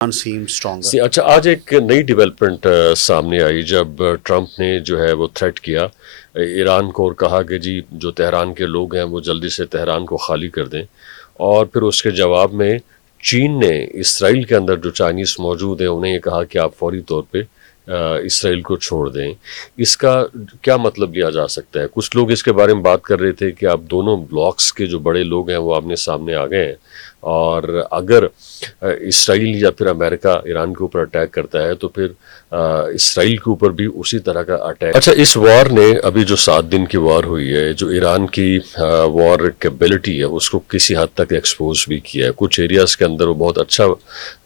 seems stronger. اچھا، آج ایک نئی ڈیولپمنٹ سامنے آئی جب ٹرمپ نے جو ہے وہ تھریٹ کیا ایران کو اور کہا کہ جی جو تہران کے لوگ ہیں وہ جلدی سے تہران کو خالی کر دیں، اور پھر اس کے جواب میں چین نے اسرائیل کے اندر جو چائنیز موجود ہیں انہیں یہ کہا کہ آپ فوری طور پہ اسرائیل کو چھوڑ دیں۔ اس کا کیا مطلب لیا جا سکتا ہے؟ کچھ لوگ اس کے بارے میں بات کر رہے تھے کہ آپ دونوں بلاکس کے جو بڑے لوگ ہیں وہ آمنے سامنے آ گئے ہیں، اور اگر اسرائیل یا پھر امریکہ ایران کے اوپر اٹیک کرتا ہے تو پھر اسرائیل کے اوپر بھی اسی طرح کا اٹیک۔ اچھا، اس وار نے ابھی جو 7 دن کی وار ہوئی ہے، جو ایران کی وار کیپبلٹی ہے اس کو کسی حد تک ایکسپوز بھی کیا ہے۔ کچھ ایریاز کے اندر وہ بہت اچھا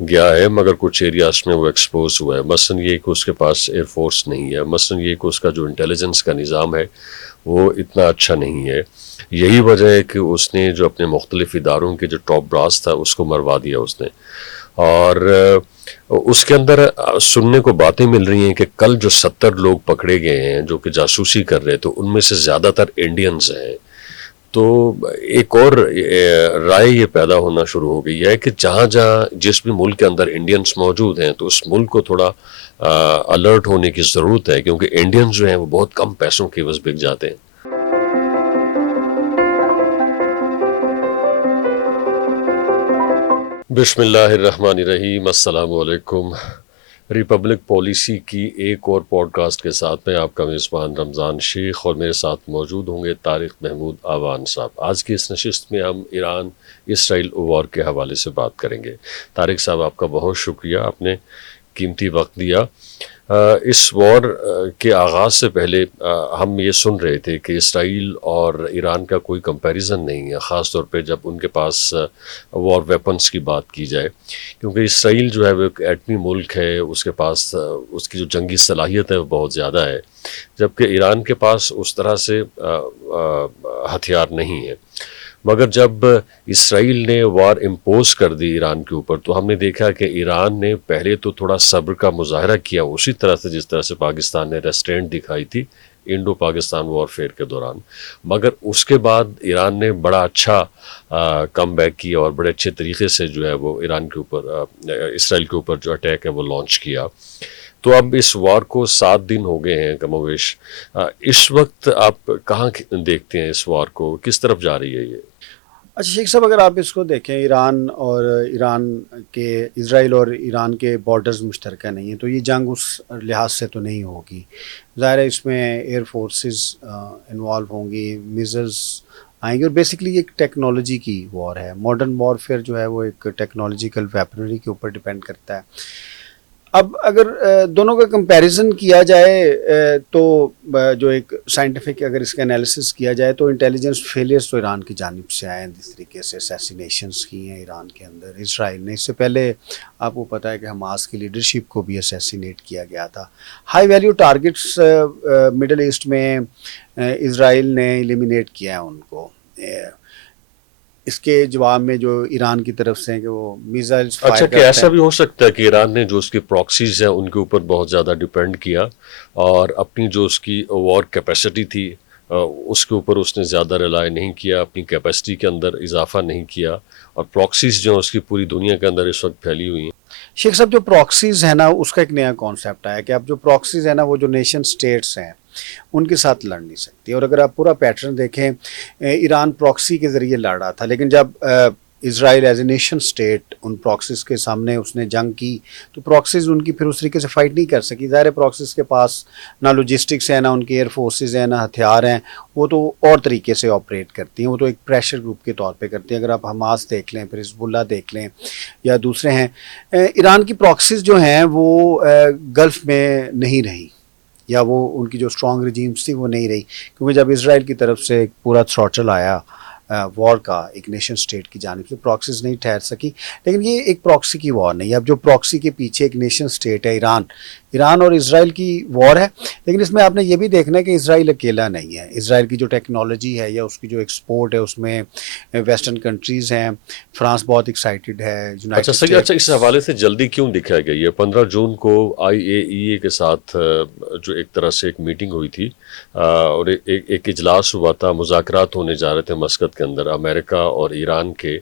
گیا ہے، مگر کچھ ایریاز میں وہ ایکسپوز ہوا ہے۔ مثلا یہ کہ اس کے پاس ایئر فورس نہیں ہے، مثلا یہ کہ اس کا جو انٹیلیجنس کا نظام ہے وہ اتنا اچھا نہیں ہے۔ یہی وجہ ہے کہ اس نے جو اپنے مختلف اداروں کے جو ٹاپ براس تھا اس کو مروا دیا اس نے، اور اس کے اندر سننے کو باتیں مل رہی ہیں کہ کل جو 70 لوگ پکڑے گئے ہیں جو کہ جاسوسی کر رہے تھے ان میں سے زیادہ تر انڈینز ہیں۔ تو ایک اور رائے یہ پیدا ہونا شروع ہو گئی ہے کہ جہاں جہاں جس بھی ملک کے اندر انڈینز موجود ہیں تو اس ملک کو تھوڑا الرٹ ہونے کی ضرورت ہے، کیونکہ انڈینز جو ہیں وہ بہت کم پیسوں کے عوض بک جاتے ہیں۔ بسم اللہ الرحمن الرحیم، السلام علیکم۔ ریپبلک پالیسی کی ایک اور پوڈ کاسٹ کے ساتھ میں آپ کا میزبان رمضان شیخ، اور میرے ساتھ موجود ہوں گے طارق محمود آوان صاحب۔ آج کی اس نشست میں ہم ایران اسرائیل وار کے حوالے سے بات کریں گے۔ طارق صاحب، آپ کا بہت شکریہ، آپ نے قیمتی وقت دیا۔ اس وار کے آغاز سے پہلے ہم یہ سن رہے تھے کہ اسرائیل اور ایران کا کوئی کمپیریزن نہیں ہے، خاص طور پہ جب ان کے پاس وار ویپنز کی بات کی جائے، کیونکہ اسرائیل جو ہے وہ ایک ایٹمی ملک ہے، اس کے پاس اس کی جو جنگی صلاحیت ہے وہ بہت زیادہ ہے، جبکہ ایران کے پاس اس طرح سے ہتھیار نہیں ہے۔ مگر جب اسرائیل نے وار امپوز کر دی ایران کے اوپر تو ہم نے دیکھا کہ ایران نے پہلے تو تھوڑا صبر کا مظاہرہ کیا، اسی طرح سے جس طرح سے پاکستان نے ریسٹرینٹ دکھائی تھی انڈو پاکستان وار فیئر کے دوران، مگر اس کے بعد ایران نے بڑا اچھا کم بیک کیا اور بڑے اچھے طریقے سے جو ہے وہ ایران کے اوپر اسرائیل کے اوپر جو اٹیک ہے وہ لانچ کیا۔ تو اب اس وار کو 7 دن ہو گئے ہیں کم و بیش۔ اس وقت آپ کہاں دیکھتے ہیں اس وار کو، کس طرف جا رہی ہے یہ؟ اچھا شیخ صاحب، اگر آپ اس کو دیکھیں، ایران کے اسرائیل اور ایران کے بارڈرز مشترکہ نہیں ہیں، تو یہ جنگ اس لحاظ سے تو نہیں ہوگی۔ ظاہر ہے اس میں ایئر فورسز انوالو ہوں گی، میزرز آئیں گے، اور بیسکلی ایک ٹیکنالوجی کی وار ہے۔ ماڈرن وار فیئر جو ہے وہ ایک ٹیکنالوجیکل ویپنری کے اوپر ڈیپینڈ کرتا ہے۔ اب اگر دونوں کا کمپیریزن کیا جائے تو جو ایک سائنٹیفک اگر اس کا انالیسس کیا جائے تو انٹیلیجنس فیلئرس تو ایران کی جانب سے آئے ہیں، جس طریقے سے اسیسینیشنز کی ہیں ایران کے اندر اسرائیل نے۔ اس سے پہلے آپ کو پتہ ہے کہ حماس کی لیڈرشپ کو بھی اسیسینیٹ کیا گیا تھا۔ High value targets middle east میں اسرائیل نے ایلیمینیٹ کیا ہے ان کو۔ اس کے جواب میں جو ایران کی طرف سے کہ وہ میزائلز فائر اچھا، کرتے کہ ہیں۔ ایسا بھی ہو سکتا ہے کہ ایران نے جو اس کی پراکسیز ہیں ان کے اوپر بہت زیادہ ڈیپینڈ کیا، اور اپنی جو اس کی وار کیپیسٹی تھی اس کے اوپر اس نے زیادہ ریلائی نہیں کیا، اپنی کیپیسٹی کے اندر اضافہ نہیں کیا، اور پراکسیز جو ہیں اس کی پوری دنیا کے اندر اس وقت پھیلی ہوئی ہیں۔ شیخ صاحب، جو پراکسیز ہے نا، اس کا ایک نیا کانسیپٹ آیا کہ اب جو پراکسیز ہے نا وہ جو نیشن سٹیٹس ہیں ان کے ساتھ لڑ نہیں سکتی۔ اور اگر آپ پورا پیٹرن دیکھیں، ایران پراکسی کے ذریعے لڑ رہا تھا، لیکن جب Israel as a nation state in proxies کے سامنے اس نے جنگ کی تو پراکسیز ان کی پھر اس طریقے سے فائٹ نہیں کر سکی۔ ظاہر ہے پراکسیز کے پاس نہ لاجسٹکس ہیں، نہ ان کے ایئر فورسز ہیں، نہ ہتھیار ہیں، وہ تو اور طریقے سے آپریٹ کرتی ہیں، وہ تو ایک پریشر گروپ کے طور پہ کرتی ہیں۔ اگر آپ حماس دیکھ لیں، پھر حزب اللہ دیکھ لیں یا دوسرے ہیں، ایران کی پراکسیز جو ہیں وہ گلف میں نہیں رہی، یا وہ ان کی جو اسٹرانگ رجیمز تھی وہ نہیں رہی، کیونکہ جب اسرائیل کی طرف سے ایک پورا تھروٹل آیا وار کا ایک نیشن سٹیٹ کی جانب سے، پراکسیز نہیں ٹھہر سکی۔ لیکن یہ ایک پراکسی کی وار نہیں ہے۔ اب جو پراکسی کے پیچھے ایک نیشن سٹیٹ ہے ایران اور اسرائیل کی وار ہے، لیکن اس میں آپ نے یہ بھی دیکھنا ہے کہ اسرائیل اکیلا نہیں ہے۔ اسرائیل کی جو ٹیکنالوجی ہے یا اس کی جو ایکسپورٹ ہے اس میں ویسٹرن کنٹریز ہیں، فرانس بہت ایکسائٹڈ ہے، یونائٹڈ اچھا، اس حوالے سے جلدی کیوں دکھایا گیا ہے؟ 15 جون کو IAEA کے ساتھ جو ایک طرح سے ایک میٹنگ ہوئی تھی اور ایک اجلاس ہوا تھا، مذاکرات ہونے جا رہے تھے مسقط کے کے اندر امریکہ اور ایران کے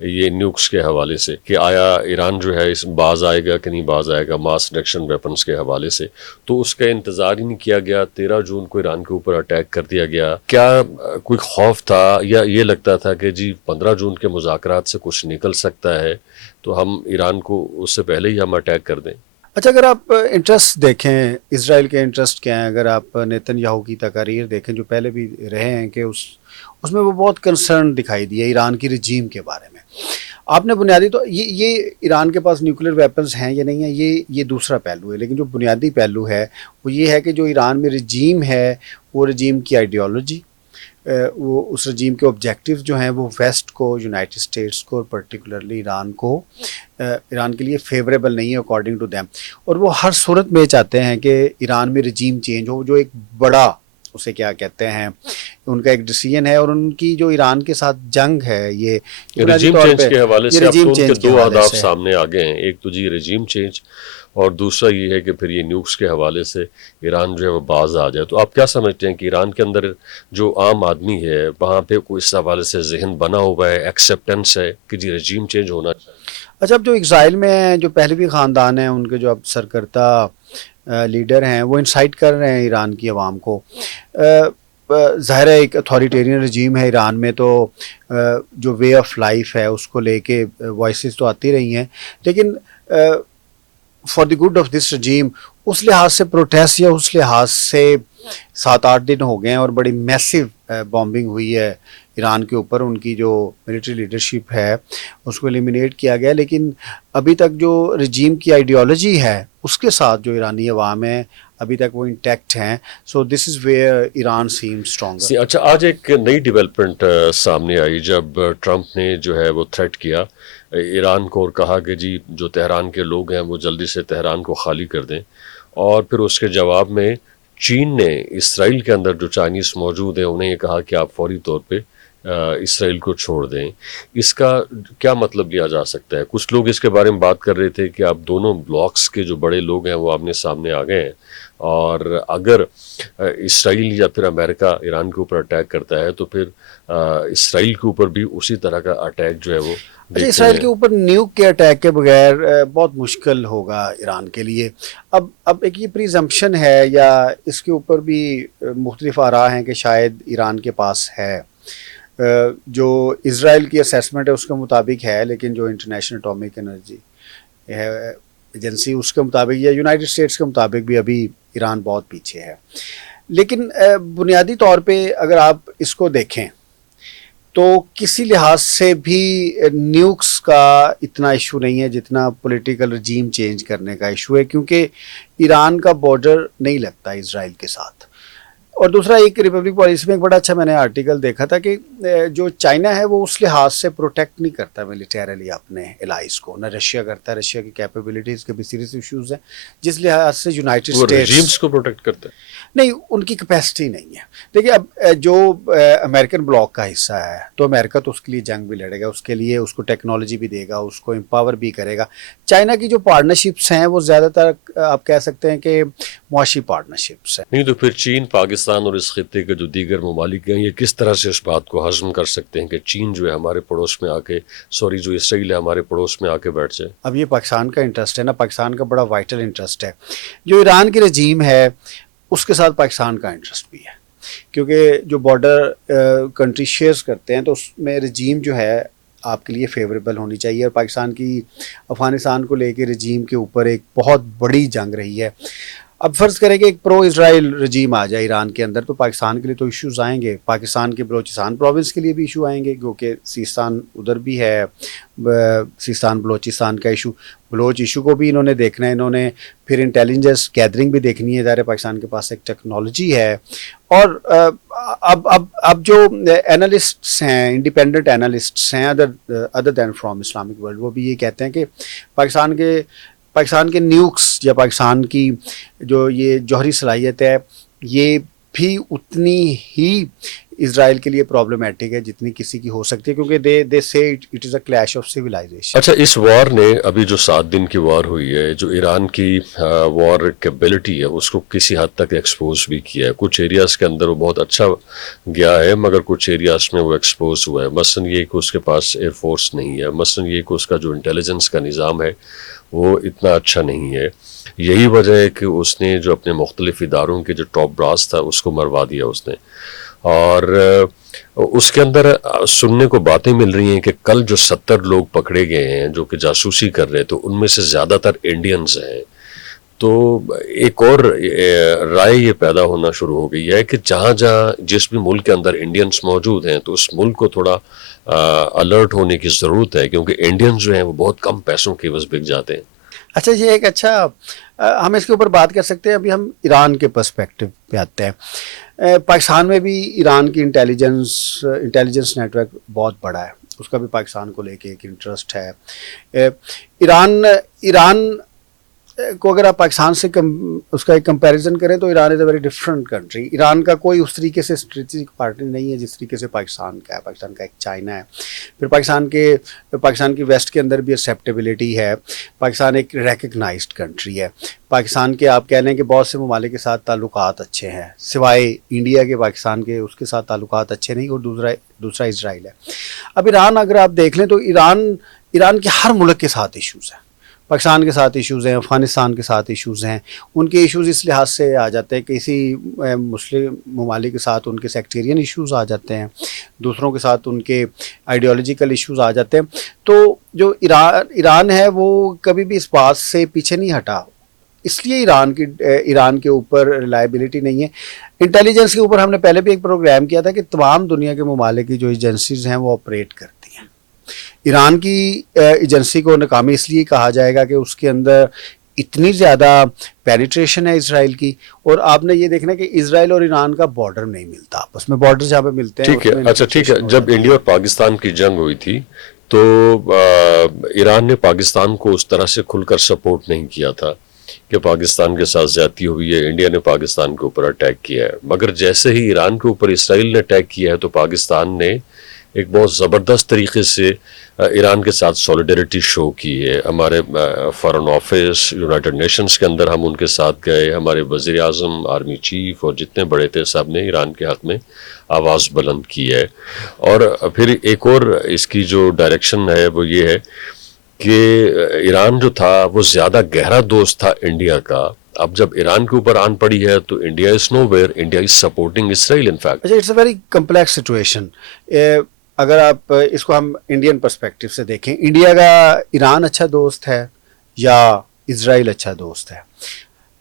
یہ نیوکس کے حوالے سے کہ آیا ایران جو ہے اس باز آئے گا کہ نہیں باز آئے گا ماس ریڈکشن ویپنز کے حوالے سے، تو اس کا انتظار ہی نہیں کیا گیا. 13 جون کو ایران کے اوپر اٹیک کر دیا گیا. کیا کوئی خوف تھا یا یہ لگتا تھا کہ جی 15 جون کے مذاکرات سے کچھ نکل سکتا ہے تو ہم ایران کو اس سے پہلے ہی ہم اٹیک کر دیں؟ اچھا، اگر آپ انٹرسٹ دیکھیں اسرائیل کے انٹرسٹ کیا ہیں، اگر آپ نیتن یاہو کی تقاریر دیکھیں جو پہلے بھی رہے ہیں کہ اس میں وہ بہت کنسرن دکھائی دی ہے ایران کی رجیم کے بارے میں. آپ نے بنیادی تو یہ ایران کے پاس نیوکلیر ویپنز ہیں یا نہیں ہیں، یہ دوسرا پہلو ہے، لیکن جو بنیادی پہلو ہے وہ یہ ہے کہ جو ایران میں رجیم ہے وہ رجیم کی آئیڈیالوجی، وہ اس رجیم کے آبجیکٹیوز جو ہیں وہ ویسٹ کو، یونائٹڈ اسٹیٹس کو اور پرٹیکولرلی ایران کے لیے فیوریبل نہیں ہے اکارڈنگ ٹو دیم. اور وہ ہر صورت میں چاہتے ہیں کہ ایران میں رجیم چینج ہو، جو ایک بڑا اسے کیا کہتے ہیں ان کا ایک ڈیسیژن ہے. اور ان کی جو ایران کے ساتھ جنگ ہے یہ رجیم چینج کے حوالے سے اب تو ان کے دو اہداف سے سامنے آ گئے ہیں. ایک تو جی رجیم چینج اور دوسرا یہ ہے کہ پھر یہ نیوکس کے حوالے سے ایران جو ہے وہ باز آ جائے. تو آپ کیا سمجھتے ہیں کہ ایران کے اندر جو عام آدمی ہے وہاں پہ کوئی اس حوالے سے ذہن بنا ہوا ہے، ایکسیپٹنس ہے کہ جی رجیم چینج ہونا چاہیے؟ اچھا، اب جو اسرائیل میں جو پہلوی خاندان ہیں ان کے جو اب سرکردہ لیڈر ہیں وہ انسائٹ کر رہے ہیں ایران کی عوام کو. ظاہر ہے ایک اتھارٹیرین رجیم ہے ایران میں، تو جو وے آف لائف ہے اس کو لے کے وائسز تو آتی رہی ہیں، لیکن for the good of this regime اس لحاظ سے پروٹیسٹ یا اس لحاظ سے 7-8 دن ہو گئے ہیں اور بڑی میسیو بامبنگ ہوئی ہے ایران کے اوپر. ان کی جو ملٹری لیڈرشپ ہے اس کو ایلیمینیٹ کیا گیا، لیکن ابھی تک جو رجیم کی آئیڈیالوجی ہے اس کے ساتھ جو ایرانی عوام ہیں ابھی تک وہ انٹیکٹ ہیں. So this is where Iran seem stronger. اچھا، آج ایک نئی ڈیولپمنٹ سامنے آئی جب ٹرمپ نے جو ہے وہ تھریٹ کیا ایران کو اور کہا کہ جی جو تہران کے لوگ ہیں وہ جلدی سے تہران کو خالی کر دیں. اور پھر اس کے جواب میں چین نے اسرائیل کے اندر جو چائنیز موجود ہیں انہیں یہ کہا کہ آپ فوری طور پہ اسرائیل کو چھوڑ دیں. اس کا کیا مطلب لیا جا سکتا ہے؟ کچھ لوگ اس کے بارے میں بات کر رہے تھے کہ آپ دونوں بلاکس کے جو بڑے لوگ ہیں وہ آمنے سامنے آ گئے ہیں، اور اگر اسرائیل یا پھر امریکہ ایران کے اوپر اٹیک کرتا ہے تو پھر اسرائیل کے اوپر بھی اسی طرح کا اٹیک جو ہے وہ اسرائیل کے اوپر نیوک کے اٹیک کے بغیر بہت مشکل ہوگا ایران کے لیے. اب ایک یہ پریزمپشن ہے یا اس کے اوپر بھی مختلف آراء ہیں کہ شاید ایران کے پاس ہے. جو اسرائیل کی اسیسمنٹ ہے اس کے مطابق ہے، لیکن جو انٹرنیشنل اٹامک انرجی ایجنسی اس کے مطابق یا یونائٹڈ اسٹیٹس کے مطابق بھی ابھی ایران بہت پیچھے ہے. لیکن بنیادی طور پہ اگر آپ اس کو دیکھیں تو کسی لحاظ سے بھی نیوکس کا اتنا ایشو نہیں ہے جتنا پولیٹیکل رجیم چینج کرنے کا ایشو ہے، کیونکہ ایران کا بارڈر نہیں لگتا اسرائیل کے ساتھ. اور دوسرا ایک ریپبلک پالیسی میں ایک بڑا اچھا میں نے آرٹیکل دیکھا تھا کہ جو چائنا ہے وہ اس لحاظ سے پروٹیکٹ نہیں کرتا ملیٹریلی اپنے الائز کو، نہ رشیا کرتا ہے. رشیا کی کیپیبلٹیز کے بھی سیریس ایشوز ہیں جس لحاظ سے یونائٹڈ اسٹیٹس رجیمز کو پروٹیکٹ کرتا ہے. نہیں، ان کی کیپیسٹی نہیں ہے. دیکھیے اب جو امریکن بلاک کا حصہ ہے تو امریکہ تو اس کے لیے جنگ بھی لڑے گا، اس کے لیے اس کو ٹیکنالوجی بھی دے گا، اس کو امپاور بھی کرے گا. چائنا کی جو پارٹنرشپس ہیں وہ زیادہ تر آپ کہہ سکتے ہیں کہ معاشی پارٹنرشپس ہیں. نہیں تو پھر چین، پاکستان اور اس خطے کے جو دیگر ممالک ہیں یہ کس طرح سے اس بات کو ہضم کر سکتے ہیں کہ چین جو ہے ہمارے پڑوس میں آ کے جو اسرائیل ہے ہمارے پڑوس میں آ کے بیٹھ جائے؟ اب یہ پاکستان کا انٹرسٹ ہے نا، پاکستان کا بڑا وائٹل انٹرسٹ ہے. جو ایران کی رجیم ہے اس کے ساتھ پاکستان کا انٹرسٹ بھی ہے، کیونکہ جو بارڈر کنٹری شیئرز کرتے ہیں تو اس میں رجیم جو ہے آپ کے لیے فیوریبل ہونی چاہیے. اور پاکستان کی افغانستان کو لے کے رجیم کے اوپر ایک بہت بڑی جنگ رہی ہے. اب فرض کریں کہ ایک پرو اسرائیل رجیم آ جائے ایران کے اندر تو پاکستان کے لیے تو ایشوز آئیں گے. پاکستان کے بلوچستان پروونس کے لیے بھی ایشو آئیں گے کیونکہ سیستان ادھر بھی ہے، سیستان بلوچستان کا ایشو. بلوچ ایشو کو بھی انہوں نے دیکھنا ہے، انہوں نے پھر انٹیلیجنس گیدرنگ بھی دیکھنی ہے. ظاہر پاکستان کے پاس ایک ٹیکنالوجی ہے. اور اب جو اینالسٹس ہیں، انڈیپینڈنٹ اینالسٹس ہیں other than from Islamic world, وہ بھی یہ کہتے ہیں کہ پاکستان کے نیوکس یا پاکستان کی جو یہ جوہری صلاحیت ہے یہ بھی اتنی ہی اسرائیل کے لیے پرابلمٹک ہے جتنی کسی کی ہو سکتی ہے, کیونکہ they say it is a clash of civilization. اچھا, اس وار نے ابھی جو 7 دن کی وار ہوئی ہے, جو ایران کی وار کیپبلٹی ہے اس کو کسی حد تک ایکسپوز بھی کیا ہے. کچھ ایریاز کے اندر وہ بہت اچھا گیا ہے, مگر کچھ ایریاز میں وہ ایکسپوز ہوا ہے. مثلاً یہ کہ اس کے پاس ایئر فورس نہیں ہے, مثلاً یہ کہ اس کا جو انٹیلیجنس کا نظام ہے وہ اتنا اچھا نہیں ہے. یہی وجہ ہے کہ اس نے جو اپنے مختلف اداروں کے جو ٹاپ براس تھا اس کو مروا دیا اس نے. اور اس کے اندر سننے کو باتیں مل رہی ہیں کہ کل جو 70 لوگ پکڑے گئے ہیں جو کہ جاسوسی کر رہے تو ان میں سے زیادہ تر انڈینز ہیں. تو ایک اور رائے یہ پیدا ہونا شروع ہو گئی ہے کہ جہاں جہاں جس بھی ملک کے اندر انڈینز موجود ہیں تو اس ملک کو تھوڑا الرٹ ہونے کی ضرورت ہے, کیونکہ انڈینز جو ہیں وہ بہت کم پیسوں کے عوض بک جاتے ہیں. اچھا, یہ ایک ہم اس کے اوپر بات کر سکتے ہیں. ابھی ہم ایران کے پرسپیکٹو پہ آتے ہیں. پاکستان میں بھی ایران کی انٹیلیجنس نیٹ ورک بہت بڑا ہے, اس کا بھی پاکستان کو لے کے ایک انٹرسٹ ہے. ایران کو اگر آپ پاکستان سے اس کا ایک کمپیریزن کریں تو Iran is a very different country. ایران کا کوئی اس طریقے سے اسٹریٹجک پارٹنر نہیں ہے جس طریقے سے پاکستان کا ہے. پاکستان کا ایک چائنا ہے, پھر پاکستان کی ویسٹ کے اندر بھی ایکسیپٹیبلٹی ہے. پاکستان ایک ریکگنائزڈ کنٹری ہے. پاکستان کے آپ کہہ لیں کہ بہت سے ممالک کے ساتھ تعلقات اچھے ہیں, سوائے انڈیا کے پاکستان کے اس کے ساتھ تعلقات اچھے نہیں, اور دوسرا اسرائیل ہے. اب ایران اگر آپ دیکھ لیں تو ایران کے ہر ملک کے ساتھ ایشوز ہیں. پاکستان کے ساتھ ایشوز ہیں, افغانستان کے ساتھ ایشوز ہیں. ان کے ایشوز اس لحاظ سے آ جاتے ہیں کہ کسی مسلم ممالک کے ساتھ ان کے سیکٹیرین ایشوز آ جاتے ہیں, دوسروں کے ساتھ ان کے آئیڈیالوجیکل ایشوز آ جاتے ہیں. تو جو ایران ہے وہ کبھی بھی اس بات سے پیچھے نہیں ہٹا, اس لیے ایران کے اوپر ریلائبلٹی نہیں ہے. انٹیلیجنس کے اوپر ہم نے پہلے بھی ایک پروگرام کیا تھا کہ تمام دنیا کے ممالک کی جو ایجنسیز ہیں وہ آپریٹ کرتی ہیں. ایران کی ایجنسی کو ناکامی اس لیے کہا جائے گا کہ اس کے اندر اتنی زیادہ پینیٹریشن ہے اسرائیل کی, اور آپ نے یہ دیکھنا کہ اسرائیل اور ایران کا بارڈر نہیں ملتا, آپس میں بارڈر جہاں پہ ملتے ہیں. ٹھیک ہے, اچھا ٹھیک ہے. جب انڈیا اور پاکستان کی جنگ ہوئی تھی تو ایران نے پاکستان کو اس طرح سے کھل کر سپورٹ نہیں کیا تھا کہ پاکستان کے ساتھ زیادتی ہوئی ہے, انڈیا نے پاکستان کے اوپر اٹیک کیا ہے. مگر جیسے ہی ایران کے اوپر اسرائیل نے اٹیک کیا ہے تو پاکستان نے ایک بہت زبردست طریقے سے ایران کے ساتھ سولیڈریٹی شو کی ہے. ہمارے فارن آفس یونائٹڈ نیشنز کے اندر ہم ان کے ساتھ گئے, ہمارے وزیر اعظم, آرمی چیف اور جتنے بڑے تھے سب نے ایران کے حق میں آواز بلند کی ہے. اور پھر ایک اور اس کی جو ڈائریکشن ہے وہ یہ ہے کہ ایران جو تھا وہ زیادہ گہرا دوست تھا انڈیا کا. اب جب ایران کے اوپر آن پڑی ہے تو India is nowhere, India is supporting Israel in fact. It's a very complex situation. اگر آپ اس کو ہم انڈین پرسپیکٹو سے دیکھیں, انڈیا کا ایران اچھا دوست ہے یا اسرائیل اچھا دوست ہے؟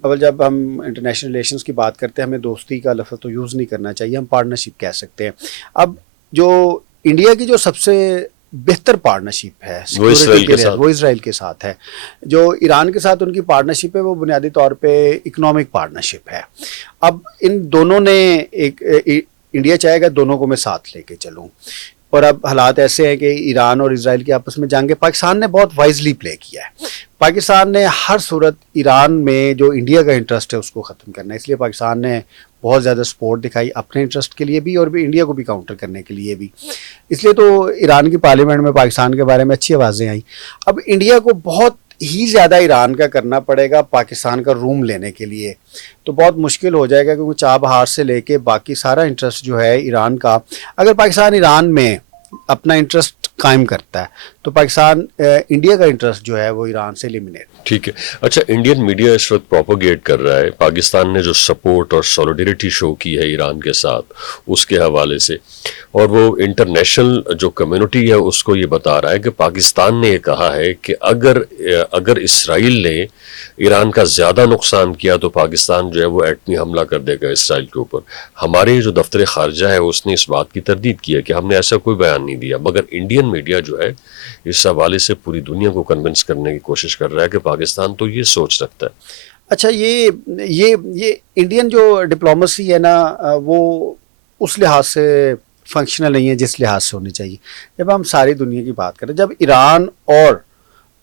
اول جب ہم انٹرنیشنل ریلیشنز کی بات کرتے ہیں ہمیں دوستی کا لفظ تو یوز نہیں کرنا چاہیے, ہم پارٹنرشپ کہہ سکتے ہیں. اب جو انڈیا کی جو سب سے بہتر پارٹنرشپ ہے وہ اسرائیل کے ساتھ ہے. جو ایران کے ساتھ ان کی پارٹنرشپ ہے وہ بنیادی طور پہ اکنامک پارٹنرشپ ہے. اب ان دونوں نے انڈیا چاہے گا دونوں کو میں ساتھ لے کے چلوں, اور اب حالات ایسے ہیں کہ ایران اور اسرائیل کی آپس میں جنگ ہے. پاکستان نے بہت وائزلی پلے کیا ہے. پاکستان نے ہر صورت ایران میں جو انڈیا کا انٹرسٹ ہے اس کو ختم کرنا ہے, اس لیے پاکستان نے بہت زیادہ سپورٹ دکھائی اپنے انٹرسٹ کے لیے بھی اور بھی انڈیا کو بھی کاؤنٹر کرنے کے لیے بھی. اس لیے تو ایران کی پارلیمنٹ میں پاکستان کے بارے میں اچھی آوازیں آئیں. اب انڈیا کو بہت ہی زیادہ ایران کا کرنا پڑے گا پاکستان کا روم لینے کے لیے, تو بہت مشکل ہو جائے گا, کیونکہ چابہار سے لے کے باقی سارا انٹرسٹ جو ہے ایران کا, اگر پاکستان ایران میں اپنا انٹرسٹ قائم کرتا ہے تو پاکستان انڈیا کا انٹرسٹ جو ہے وہ ایران سے ایلیمنیٹ. ٹھیک ہے. اچھا, انڈین میڈیا اس وقت پروپوگیٹ کر رہا ہے پاکستان نے جو سپورٹ اور سولیڈریٹی شو کی ہے ایران کے ساتھ اس کے حوالے سے, اور وہ انٹرنیشنل جو کمیونٹی ہے اس کو یہ بتا رہا ہے کہ پاکستان نے یہ کہا ہے کہ اگر اسرائیل نے ایران کا زیادہ نقصان کیا تو پاکستان جو ہے وہ ایٹمی حملہ کر دے گا اسرائیل کے اوپر. ہمارے جو دفتر خارجہ ہے اس نے اس بات کی تردید کی ہے کہ ہم نے ایسا کوئی بیان نہیں دیا, مگر انڈین میڈیا جو ہے اس حوالے سے پوری دنیا کو کنونس کرنے کی کوشش کر رہا ہے کہ پاکستان تو یہ سوچ رکھتا ہے. اچھا, یہ انڈین جو ڈپلومسی ہے نا وہ اس لحاظ سے فنکشنل نہیں ہے جس لحاظ سے ہونی چاہیے. جب ہم ساری دنیا کی بات کریں, جب ایران اور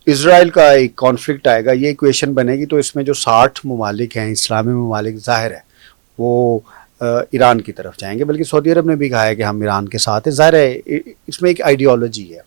اسرائیل کا ایک کانفلکٹ آئے گا, یہ ایکویشن بنے گی, تو اس میں جو 60 ممالک ہیں اسلامی ممالک ظاہر ہے وہ ایران کی طرف جائیں گے، بلکہ سعودی عرب نے بھی کہا ہے کہ ہم ایران کے ساتھ ہیں. ظاہر ہے اس میں ایک آئیڈیالوجی ہے،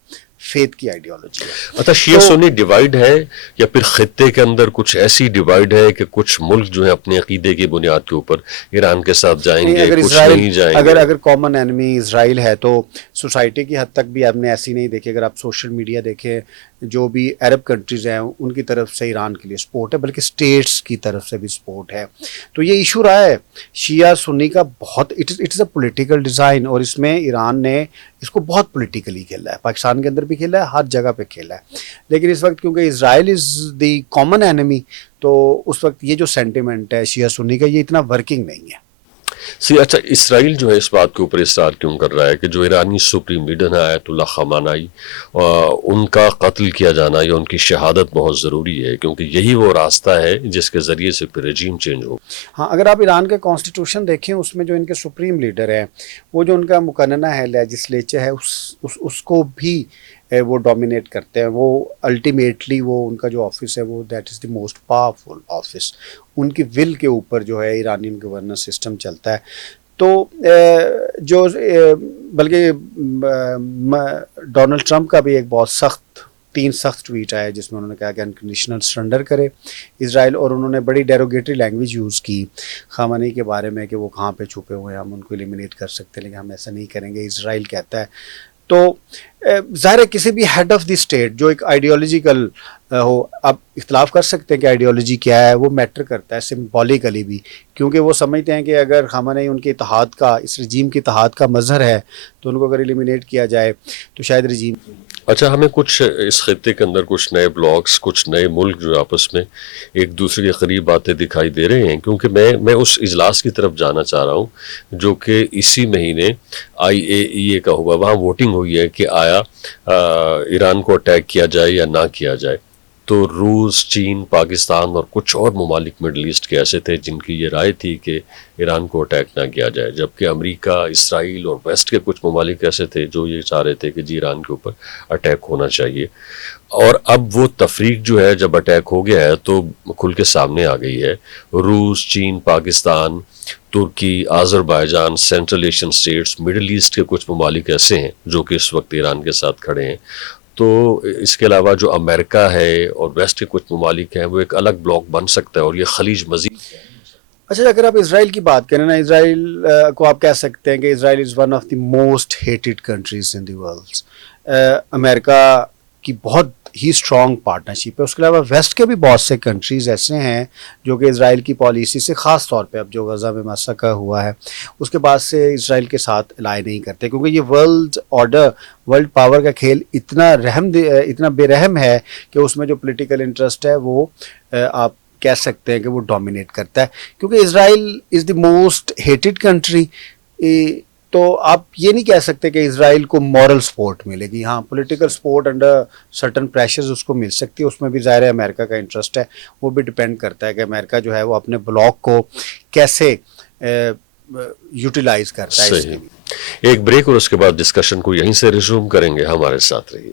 فیتھ کی آئیڈیالوجی ہے. اچھا، شیعہ سنی ڈیوائیڈ ہے یا پھر خطے کے اندر کچھ ایسی ڈیوائیڈ ہے کہ کچھ ملک جو ہیں اپنے عقیدے کی بنیاد کے اوپر ایران کے ساتھ جائیں گے، اگر کچھ اسرائیل نہیں جائیں گے؟ اگر کامن اینمی اسرائیل ہے تو سوسائٹی کی حد تک بھی آپ نے ایسی نہیں دیکھی. اگر آپ سوشل میڈیا دیکھیں، جو بھی عرب کنٹریز ہیں ان کی طرف سے ایران کے لیے سپورٹ ہے، بلکہ اسٹیٹس کی طرف سے بھی سپورٹ ہے. تو یہ ایشو رہا ہے شیعہ سنی کا بہت، it is a political design, اور اس میں ایران نے اس کو بہت پولیٹیکلی کھیلا ہے. پاکستان کے اندر بھی کھیلا ہے، ہر جگہ پہ کھیلا ہے. لیکن اس وقت کیونکہ اسرائیل از دی کامن اینمی، تو اس وقت یہ جو سینٹیمنٹ ہے شیعہ سنی کا، یہ اتنا ورکنگ نہیں ہے. اچھا، اسرائیل جو ہے اس بات کے اوپر اصرار کیوں کر رہا ہے کہ جو ایرانی سپریم لیڈر ہیں آیت اللہ خامنائی، ان کا قتل کیا جانا یا ان کی شہادت بہت ضروری ہے، کیونکہ یہی وہ راستہ ہے جس کے ذریعے سے پھر رجیم چینج ہو. ہاں، اگر آپ ایران کے کانسٹیٹیوشن دیکھیں، اس میں جو ان کے سپریم لیڈر ہیں، وہ جو ان کا مقننہ ہے، لیجسلیچر ہے، اس کو بھی وہ ڈومینیٹ کرتے ہیں. وہ الٹیمیٹلی وہ ان کا جو آفس ہے وہ that is the most powerful office. ان کی ول کے اوپر جو ہے ایرانین گورننس سسٹم چلتا ہے. تو جو بلکہ ڈونلڈ ٹرمپ کا بھی ایک بہت تین سخت ٹویٹ آیا جس میں انہوں نے کہا کہ انکنڈیشنل سرنڈر کرے اسرائیل، اور انہوں نے بڑی ڈیروگیٹری لینگویج یوز کی خامنئی کے بارے میں کہ وہ کہاں پہ چھپے ہوئے ہیں، ہم ان کو ایلیمینیٹ کر سکتے ہیں لیکن ہم ایسا نہیں کریں گے، اسرائیل کہتا ہے. تو ظاہر ہے کسی بھی ہیڈ آف دی اسٹیٹ جو ایک آئیڈیالوجیکل ہو، آپ اختلاف کر سکتے ہیں کہ آئیڈیالوجی کیا ہے، وہ میٹر کرتا ہے سمبولیکلی بھی، کیونکہ وہ سمجھتے ہیں کہ اگر خامنئی ان کے اتحاد کا، اس رجیم کے اتحاد کا مظہر ہے، تو ان کو اگر ایلیمینیٹ کیا جائے تو شاید رجیم. اچھا، ہمیں کچھ اس خطے کے اندر کچھ نئے بلاکس، کچھ نئے ملک جو آپس میں ایک دوسرے کے قریب آتے دکھائی دے رہے ہیں، کیونکہ میں اس اجلاس کی طرف جانا چاہ رہا ہوں جو کہ اسی مہینے IAEA کا ہوا. وہاں ووٹنگ ہوئی ہے کہ آیا ایران کو اٹیک کیا جائے یا نہ کیا جائے. تو روس، چین، پاکستان اور کچھ اور ممالک مڈل ایسٹ کے ایسے تھے جن کی یہ رائے تھی کہ ایران کو اٹیک نہ کیا جائے، جبکہ امریکہ، اسرائیل اور ویسٹ کے کچھ ممالک ایسے تھے جو یہ چاہ رہے تھے کہ جی ایران کے اوپر اٹیک ہونا چاہیے. اور اب وہ تفریق جو ہے جب اٹیک ہو گیا ہے تو کھل کے سامنے آ گئی ہے. روس، چین، پاکستان، ترکی، Azerbaijan, central Asian states, middle east کے کچھ ممالک ایسے ہیں جو کہ اس وقت ایران کے ساتھ کھڑے ہیں. تو اس کے علاوہ جو امریکہ ہے اور ویسٹ کے کچھ ممالک ہیں وہ ایک الگ بلاک بن سکتا ہے، اور یہ خلیج مزید. اچھا، اگر آپ اسرائیل کی بات کریں نا، اسرائیل کو آپ کہہ سکتے ہیں کہ Israel is one of the most hated countries in the world. امریکہ کی بہت ہی اسٹرانگ پارٹنرشپ ہے. اس کے علاوہ ویسٹ کے بھی بہت سے کنٹریز ایسے ہیں جو کہ اسرائیل کی پالیسی سے، خاص طور پہ اب جو غزہ میں مسئلہ ہوا ہے اس کے بعد سے اسرائیل کے ساتھ الائی نہیں کرتے، کیونکہ یہ ورلڈ آرڈر، ورلڈ پاور کا کھیل اتنا بے رحم ہے کہ اس میں جو پولیٹیکل انٹرسٹ ہے وہ آپ کہہ سکتے ہیں کہ وہ ڈومینیٹ کرتا ہے. کیونکہ اسرائیل از دی موسٹ ہیٹڈ کنٹری، تو آپ یہ نہیں کہہ سکتے کہ اسرائیل کو مورل سپورٹ ملے گی. ہاں، political support under certain pressures اس کو مل سکتی ہے، اس میں بھی ظاہر ہے امریکہ کا انٹرسٹ ہے. وہ بھی ڈپینڈ کرتا ہے کہ امریکہ جو ہے وہ اپنے بلاک کو کیسے یوٹیلائز کرتا ہے. صحیح. ایک بریک اور اس کے بعد ڈسکشن کو یہیں سے ریزیوم کریں گے. ہمارے ساتھ رہیے.